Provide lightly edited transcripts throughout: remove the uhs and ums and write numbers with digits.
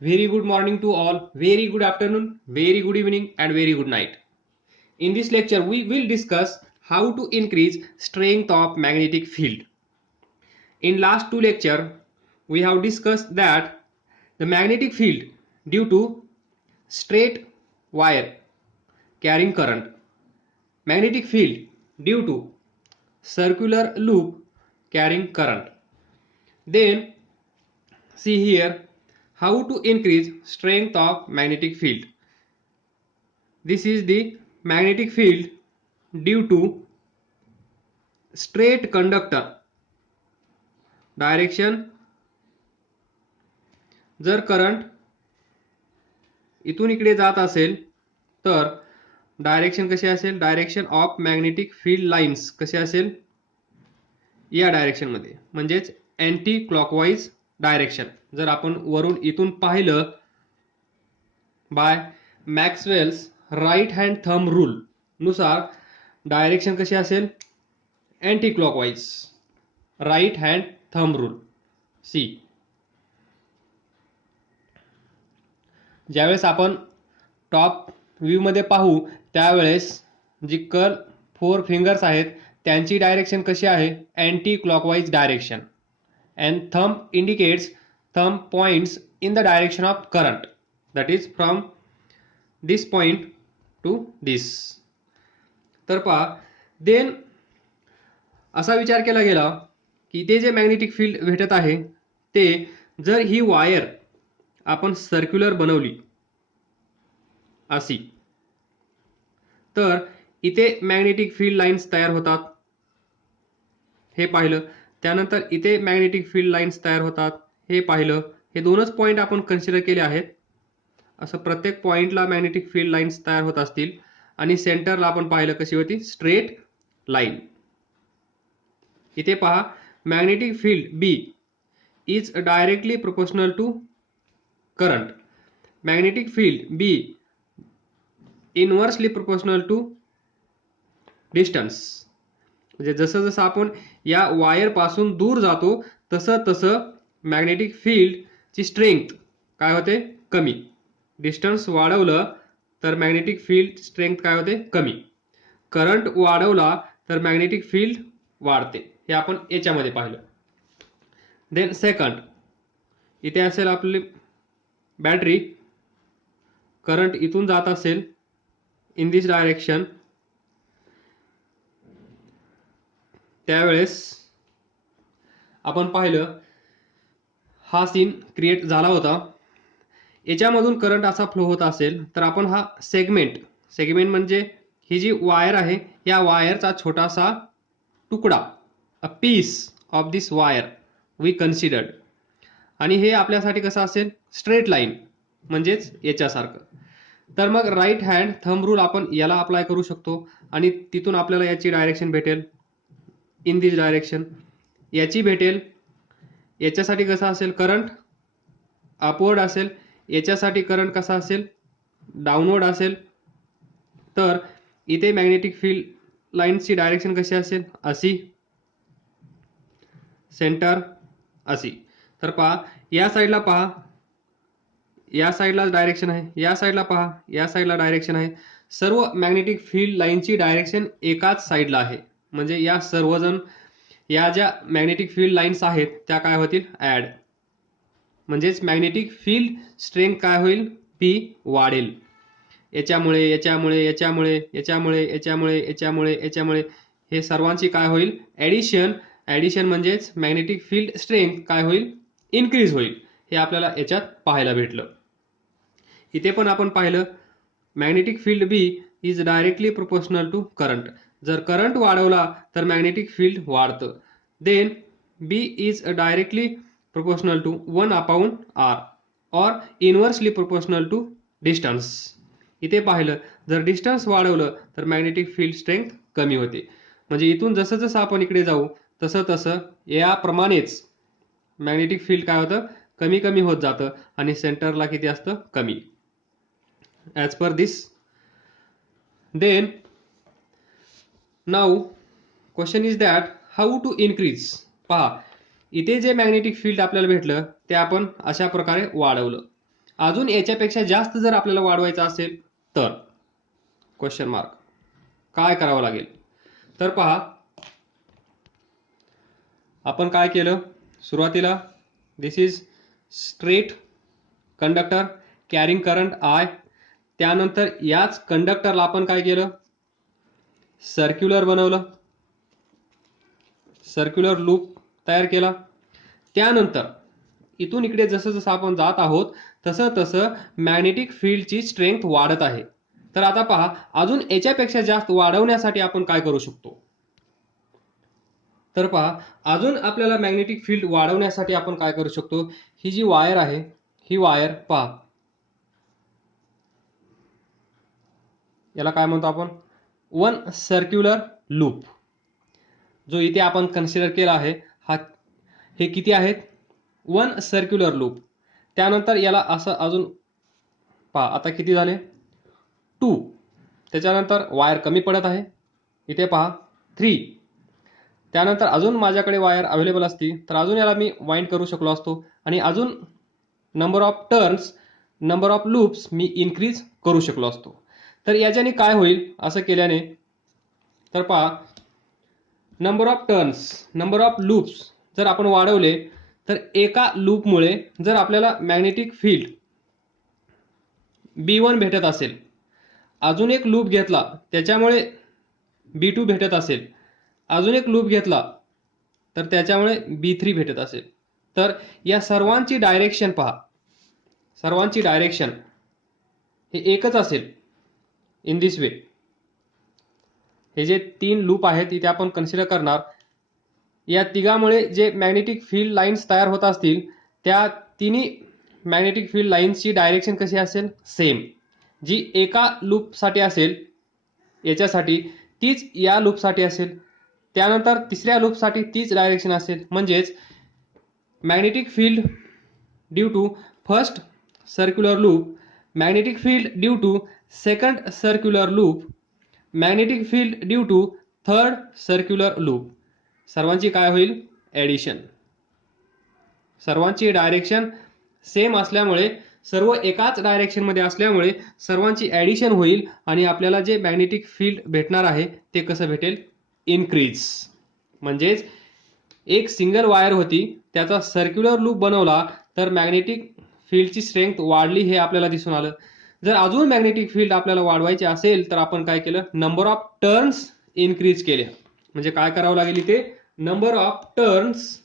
Very good morning to all, very good afternoon, very good evening, and very good night. In this lecture, we will discuss how to increase strength of magnetic field. In last two lecture, we have discussed that the magnetic field due to straight wire carrying current, magnetic field due to circular loop carrying current. Then see here how to increase strength of magnetic field. This is the magnetic field due to straight conductor direction. जर current इथून इकडे जात असेल तर direction कशी असेल, direction of magnetic field lines कशी असेल, या डायरेक्शन मध्ये, म्हणजेच अँटी क्लॉकवाईज डायरेक्शन. जर आपण वरून इथून पाहिलं by Maxwell's right hand thumb rule नुसार डायरेक्शन कशी असेल, anti clockwise, right hand thumb rule. See ज्यावेळेस आपण टॉप व्ह्यू मध्ये पाहू त्यावेळेस जी कर्ल फोर फिंगर्स आहेत त्यांची डायरेक्शन कशी आहे, anti clockwise direction. And thumb indicates, thumb points in the direction of current, that is from this point to this. तर पहा, देन असा विचार केला गेला की ते जे मॅग्नेटिक फील्ड भेटत आहे ते जर ही वायर आपण सर्क्युलर बनवली अशी, तर इथे मॅग्नेटिक फील्ड लाईन्स तयार होतात, हे पाहिलं. त्यानंतर इथे मॅग्नेटिक फील्ड लाईन्स तयार होतात, हे पाहिलं. हे दोनच पॉइंट आपण कन्सिडर केले आहेत. असं प्रत्येक पॉइंटला मॅग्नेटिक फील्ड लाईन्स तयार होत असतील. आणि सेंटरला आपण पाहिलं कशी होती, स्ट्रेट लाईन. इथे पहा, magnetic field B is directly proportional to current. Magnetic field B inversely proportional to distance. म्हणजे जसं जसं आपण या वायर पासून दूर जातो तसं तसं मॅग्नेटिक फील्ड ची स्ट्रेंथ काय होते, कमी. डिस्टन्स वाढवलं तर मॅग्नेटिक फील्ड स्ट्रेंथ काय होते, कमी. करंट वाढवला तर मॅग्नेटिक फील्ड वाढते. हे आपण याच्यामध्ये पाहिलं. देन सेकंड, इथे असेल आपली बॅटरी. करंट इथून जात असेल इन दिस डायरेक्शन, त्यावेळेस आपण पाहिलं हा सीन क्रिएट झाला होता. याच्यामधून करंट असा फ्लो होत असेल तर आपण हा सेगमेंट, सेगमेंट म्हणजे ही जी वायर आहे या वायरचा छोटासा तुकडा, a piece of this wire we considered. आणि हे आपल्यासाठी कसं असेल, स्ट्रेट लाईन, म्हणजेच याच्यासारखं. तर मग राईट हँड थंब रूल आपण याला अप्लाय करू शकतो आणि तिथून आपल्याला याची डायरेक्शन भेटेल इन दिस डायरेक्शन, याची भेटेल. याच्यासाठी कसं असेल, करंट अपवर्ड असेल. याच्यासाठी करंट कसा असेल, डाऊनवर्ड असेल. तर इथे मॅग्नेटिक फील्ड लाईन्सची डायरेक्शन कशी असेल, अशी. सेंटर अशी. तर पहा, या साईडला पहा, या साईडला डायरेक्शन आहे, या साईडला पहा, या साईडला डायरेक्शन आहे. सर्व मॅग्नेटिक फील्ड लाईनची डायरेक्शन एकाच साईडला आहे. म्हणजे या सर्वजण या ज्या मॅग्नेटिक फील्ड लाईन्स आहेत त्या काय होतील, ऍड. म्हणजेच मॅग्नेटिक फील्ड स्ट्रेंथ काय होईल, पी वाढेल. याच्यामुळे याच्यामुळे याच्यामुळे याच्यामुळे याच्यामुळे याच्यामुळे याच्यामुळे हे सर्वांची काय होईल, ऍडिशन. ऍडिशन म्हणजेच मॅग्नेटिक फील्ड स्ट्रेंथ काय होईल, इन्क्रीज होईल. हे आपल्याला याच्यात पाहायला भेटलं. इथे पण आपण पाहिलं magnetic field B is directly proportional to current. जर करंट वाढवला तर मॅग्नेटिक फील्ड वाढतं. Then B is directly proportional to 1/r और इनव्हर्सली प्रोपोर्शनल टू डिस्टन्स. इथे पाहिलं जर डिस्टन्स वाढवलं तर मॅग्नेटिक फील्ड स्ट्रेंथ कमी होते. म्हणजे इथून जसं जसं आपण इकडे जाऊ तसं तसं याप्रमाणेच मॅग्नेटिक फील्ड काय होतं, कमी कमी होत जातं आणि सेंटरला किती असतं, कमी. As per this. Then now question is that how to increase. पहा, इथे जे मॅग्नेटिक फील्ड आपल्याला भेटलं ते आपण अशा प्रकारे वाढवलं. अजून याच्यापेक्षा जास्त जर आपल्याला वाढवायचं असेल तर क्वेश्चन मार्क काय करावं लागेल? तर पहा, आपण काय केलं सुरुवातीला, this is straight conductor carrying current I. त्यानंतर याच कंडक्टरला आपण काय केलं, सर्क्युलर बनवलं, सर्क्युलर लूप तयार केला. त्यानंतर इथून इकडे जसं जसं आपण जात आहोत तसं तसं मॅग्नेटिक फील्डची स्ट्रेंथ वाढत आहे. तर आता पहा, अजून याच्यापेक्षा जास्त वाढवण्यासाठी आपण काय करू शकतो? तर पहा, अजून आपल्याला मॅग्नेटिक फील्ड वाढवण्यासाठी आपण काय करू शकतो? ही जी वायर आहे, ही वायर पहा, याला काय म्हणतो आपण? One circular loop. जो इथे आपण कन्सिडर केला आहे, हे किती आहेत? One circular loop. त्यानंतर याला असं अजून पहा, आता किती झाले? 2. त्याच्यानंतर वायर कमी पडत आहे, इथे पहा 3. त्यानंतर अजून माझ्याकडे वायर अवेलेबल असती तर अजून याला मी वाइंड करू शकलो असतो आणि अजून number of turns, number of loops me increase करू शकलो असतो. तर याच्याने काय होईल असं केल्याने? तर पहा, number of turns, number of loops जर आपण वाढवले तर एका लूपमुळे जर आपल्याला मॅग्नेटिक फील्ड B1 भेटत असेल, अजून एक लूप घेतला त्याच्यामुळे B2 भेटत असेल, अजून एक लूप घेतला तर त्याच्यामुळे B3 भेटत असेल, तर या सर्वांची डायरेक्शन पहा, सर्वांची डायरेक्शन हे एकच असेल इन दिस वे. हे जे 3 लूप आहेत इथे आपण कन्सिडर करणार, या तिघामुळे जे मॅग्नेटिक फील्ड लाईन्स तयार होत असतील त्या तिन्ही मॅग्नेटिक फील्ड लाईन्सची डायरेक्शन कशी असेल? सेम. जी एका लूपसाठी असेल याच्यासाठी तीच या लूपसाठी असेल, त्यानंतर तिसऱ्या लूपसाठी तीच डायरेक्शन असेल. म्हणजेच magnetic field due to first circular loop, magnetic field due to second circular loop, magnetic field due to third circular loop, सर्वांची काय होईल? ॲडिशन. सर्वांची डायरेक्शन सेम असल्यामुळे, सर्व एकाच डायरेक्शनमध्ये असल्यामुळे सर्वांची ॲडिशन होईल आणि आपल्याला जे मॅग्नेटिक फील्ड भेटणार आहे ते कसं भेटेल? इन्क्रीज. म्हणजेच एक सिंगल वायर होती, त्याचा सर्क्युलर लूप बनवला तर मॅग्नेटिक फील्डची स्ट्रेंथ वाढली हे आपल्याला दिसून आलं. जर अजून मॅग्नेटिक फील्ड आपल्याला वाढवायचे असेल तर आपण काय केलं? नंबर ऑफ टर्न्स इन्क्रीज केले. म्हणजे काय करावं लागेल इथे? Number of turns,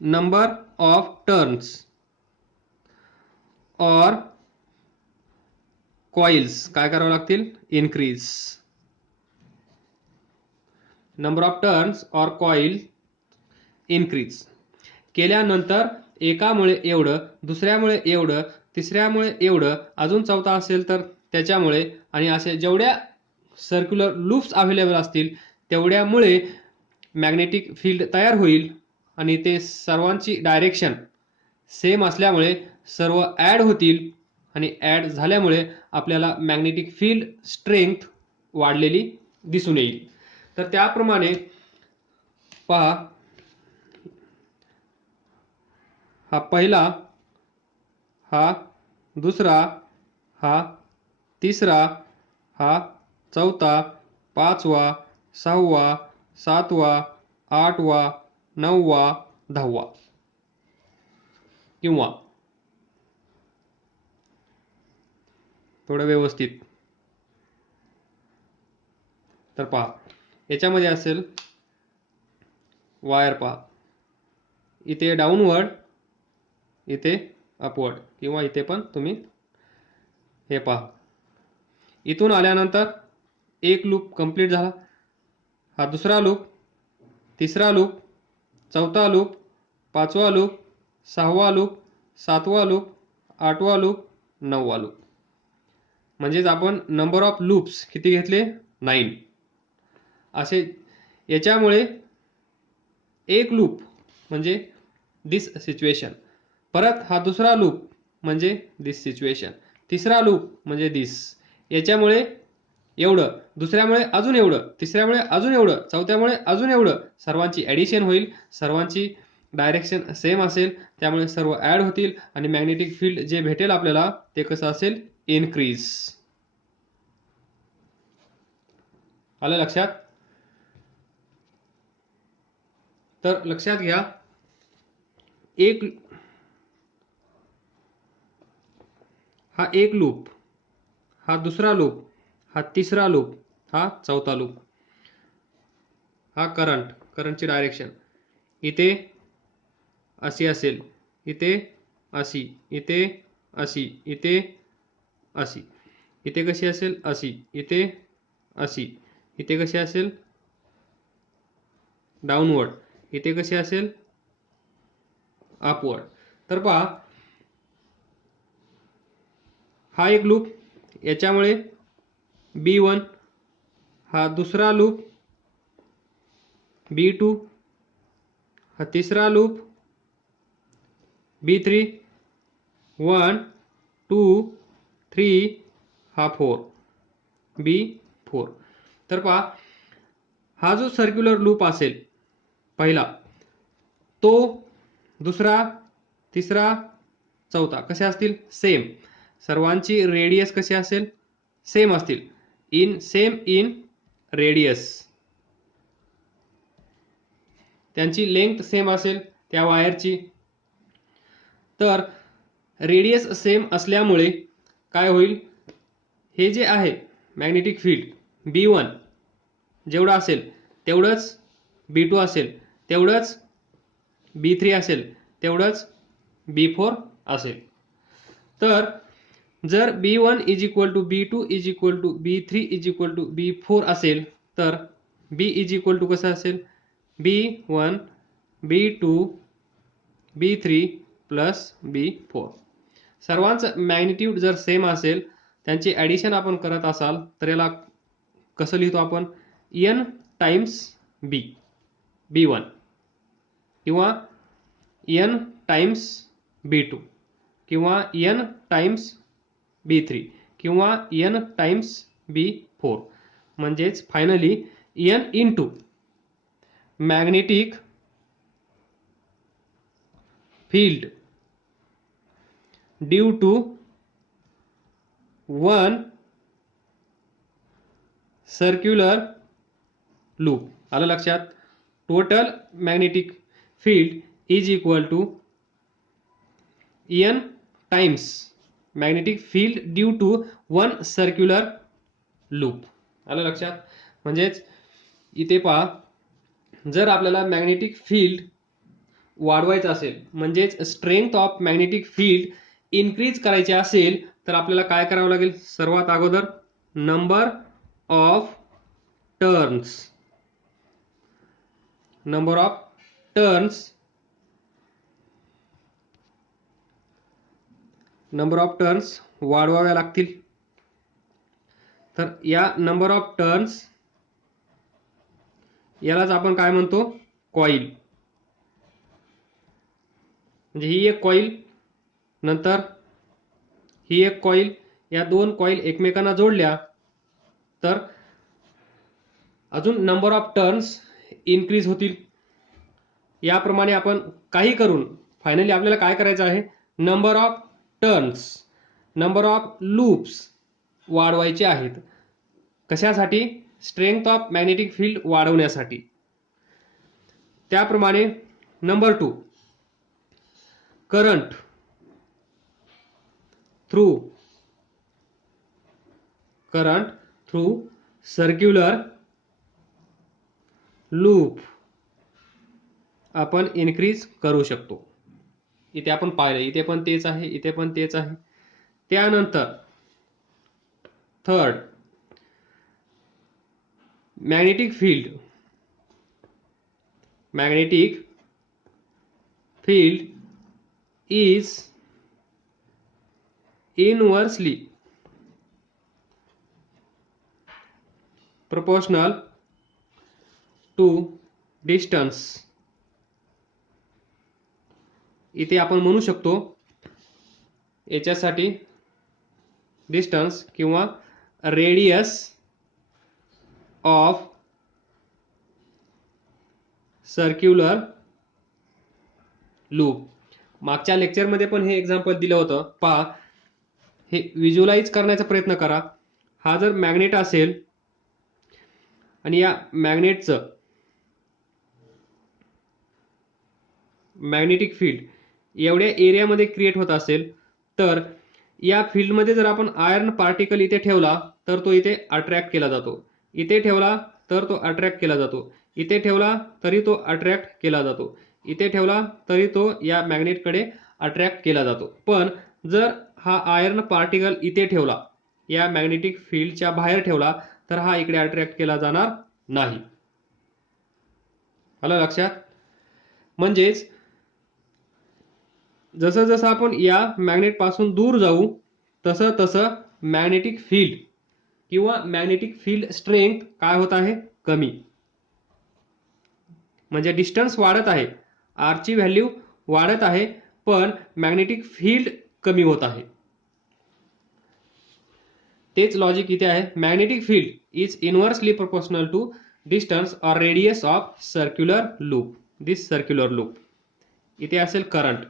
number of turns और कॉइल्स काय करावं लागतील? इन्क्रीज. नंबर ऑफ टर्न्स और कॉइल इन्क्रीज केल्यानंतर एकामुळे एवढं, दुसऱ्यामुळे एवढं, तिसऱ्यामुळे एवढं, अजून चौथा असेल तर त्याच्यामुळे, आणि असे जेवढ्या सर्क्युलर लूप्स अवेलेबल असतील तेवढ्यामुळे मॅग्नेटिक फील्ड तयार होईल आणि ते सर्वांची डायरेक्शन सेम असल्यामुळे सर्व ॲड होतील आणि ॲड झाल्यामुळे आपल्याला मॅग्नेटिक फील्ड स्ट्रेंथ वाढलेली दिसून येईल. तर त्याप्रमाणे पहा, हा पहिला, हा दुसरा, हा तिसरा, हा चौथा, पाचवा, सहावा, सातवा, आठवा, नववा, 10वा किंवा थोडं व्यवस्थित. तर पहा, याच्यामध्ये असेल वायर, पहा इथे डाऊनवर्ड, इथे अपवर्ड, किंवा इथे पण तुम्ही हे पहा. इथून आल्यानंतर एक लूप कंप्लीट झाला, हा दुसरा लूप, तिसरा लूप, चौथा लूप, पाचवा लूप, सहावा लूप, सातवा लूप, आठवा लूप, 9वा लूप. म्हणजेच आपण नंबर ऑफ लूप्स किती घेतले? 9. असे याच्यामुळे एक लूप म्हणजे दिस सिच्युएशन, परत हा दुसरा लूप म्हणजे दिस सिच्युएशन, तिसरा लूप म्हणजे दिस, याच्यामुळे एवढं, दुसऱ्यामुळे अजून एवढं, तिसऱ्यामुळे अजून एवढं, चौथ्यामुळे अजून एवढं, सर्वांची ॲडिशन होईल, सर्वांची डायरेक्शन सेम असेल त्यामुळे सर्व ॲड होतील आणि मॅग्नेटिक फील्ड जे भेटेल आपल्याला ते कसं असेल, इनक्रीज. आलं लक्षात? तर लक्षात घ्या, हा एक लूप, हा दुसरा लूप, हा तिसरा लूप, हा चौथा लूप. हा करंटची डायरेक्शन इथे अशी असेल, इथे अशी, इथे अशी, इथे अशी, इथे कशी असेल, अशी, इथे अशी, इथे कशी असेल, डाऊनवर्ड, इथे कशी असेल, अपवर्ड. तर पहा, हा एक लूप, याच्यामुळे B1, हा दुसरा लूप B2, हा तिसरा लूप B3, 1 2 3, हा 4 B4. तर पहा, हा जो सर्क्युलर लूप असेल पहिला, तो दुसरा, तिसरा, चौथा कसे असतील, सेम. सर्वांची रेडियस कशी असेल, सेम असतील, इन रेडियस. त्यांची लेंथ सेम असेल त्या वायरची. तर रेडियस सेम असल्यामुळे काय होईल, हे जे आहे मॅग्नेटिक फील्ड B1 जेवढं असेल तेवढंच B2 असेल, तेवढंच B3 असेल, तेवढंच B4 असेल. तर जर B1 is equal to B2 is equal to B3 is equal to B4 असेल, तर B इज इक्वल टू कसं असेल, B1 B2 B3 plus B4. सर्वांचं मॅग्निट्यूड जर सेम असेल, त्यांची ॲडिशन आपण करत असाल तर याला कसं लिहितो आपण, N टाइम्स B1 किंवा N टाइम्स B2 किंवा N टाइम्स B3 किंवा N टाइम्स B4. म्हणजेच finally N into magnetic field due to one circular loop. आलं लक्षात? Total magnetic field is equal to N times magnetic field due to one circular loop. आलं लक्षात? म्हणजेच इथे पहा, जर आपल्याला मॅग्नेटिक फील्ड वाढवायचं असेल, म्हणजेच strength of magnetic field increase करायचे असेल, तर आपल्याला काय करावं लागेल, सर्वात अगोदर नंबर ऑफ टर्न्स वाढवाव्या लागतील. तर या नंबर ऑफ टर्न्स यालाच आपण काय म्हणतो, कॉईल. म्हणजे ही एक कॉईल, नंतर ही एक कॉईल, या दोन कॉईल एकमेकांना जोडल्या तर अजून नंबर ऑफ टर्न्स इन्क्रीज होतील. याप्रमाणे आपण काही करून फायनली आपल्याला काय करायचं आहे, number of turns, number of loops वाढवायचे आहेत. कशासाठी, स्ट्रेंथ ऑफ मॅग्नेटिक फील्ड वाढवण्यासाठी. त्याप्रमाणे number 2, current through circular loop आपण इन्क्रीज करू शकतो. इथे आपण पाहिले, इथे पण तेच आहे, इथे पण तेच आहे. त्यानंतर third, magnetic field is inversely proportional to distance. इथे आपण म्हणू शकतो याच्यासाठी डिस्टन्स किंवा रेडियस ऑफ सर्क्युलर लूप. मागच्या लेक्चरमध्ये पण हे एक्झाम्पल दिलं होतं. पहा, हे व्हिज्युअलाइज करण्याचा प्रयत्न करा. हा जर मॅग्नेट असेल आणि या मॅग्नेटचं मॅग्नेटिक फील्ड एवढ्या एरियामध्ये क्रिएट होत असेल, तर या फील्डमध्ये जर आपण आयर्न पार्टिकल इथे ठेवला तर तो इथे अट्रॅक्ट केला जातो, इथे ठेवला तर तो अट्रॅक्ट केला जातो, इथे ठेवला तरी तो अट्रॅक्ट केला जातो, इथे ठेवला तरी तो या मॅग्नेटकडे अट्रॅक्ट केला जातो. पण जर हा आयर्न पार्टिकल इथे ठेवला, या मॅग्नेटिक फील्डच्या बाहेर ठेवला, तर हा इकडे अट्रॅक्ट केला जाणार नाही. आलं लक्षात? म्हणजेच जसं जसं आपण या मॅग्नेट पासून दूर जाऊ तसं तसं मॅग्नेटिक फील्ड किंवा मॅग्नेटिक फील्ड स्ट्रेंथ काय होत आहे? कमी. म्हणजे डिस्टन्स वाढत आहे, आरची व्हॅल्यू वाढत आहे, पण मॅग्नेटिक फील्ड कमी होत आहे. तेच लॉजिक इथे आहे. Magnetic field is inversely proportional to distance or radius of circular loop. This circular loop. इथे असेल करंट,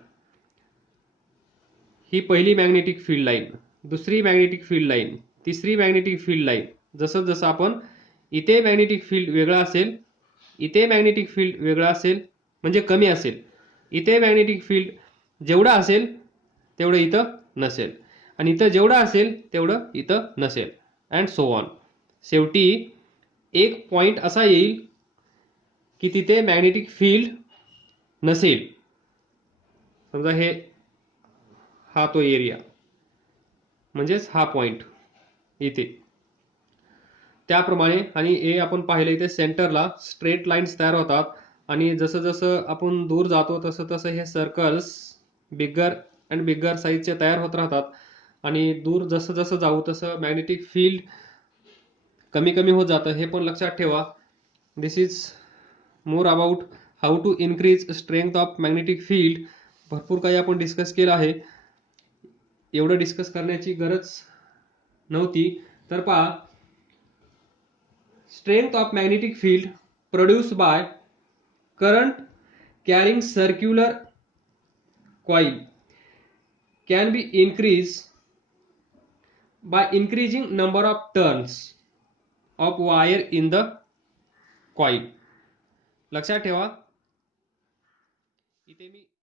ही पहिली मॅग्नेटिक फील्ड लाईन, दुसरी मॅग्नेटिक फील्ड लाईन, तिसरी मॅग्नेटिक फील्ड लाईन. जसं जसं आपण इथे मॅग्नेटिक फील्ड वेगळा असेल, इथे मॅग्नेटिक फील्ड वेगळा असेल म्हणजे कमी असेल, इथे मॅग्नेटिक फील्ड जेवढं असेल तेवढं इथं नसेल, आणि इथं जेवढं असेल तेवढं इथं नसेल, अँड सो ऑन. शेवटी एक पॉइंट असा येईल की तिथे मॅग्नेटिक फील्ड नसेल. समजा हे हा तो एरिया म्हणजेच हा पॉइंट इथे. त्याप्रमाणे आणि हे आपण पाहिलं इथे सेंटरला स्ट्रेट लाईन्स तयार होतात, आणि जसं जसं आपण दूर जातो तसं तसं हे सर्कल्स बिगर अँड बिगर साईजचे तयार होत राहतात, आणि दूर जसं जसं जाऊ तसं मॅग्नेटिक फील्ड कमी कमी होत जातं. हे पण लक्षात ठेवा. This is more about how to increase strength of magnetic field. भरपूर काही आपण डिस्कस केलं आहे, एवढं डिस्कस करण्याची गरज नव्हती. तर पहा, strength of magnetic field produced by current carrying circular coil can be increased by increasing number of turns of wire in the coil. लक्षात ठेवा. इथे मी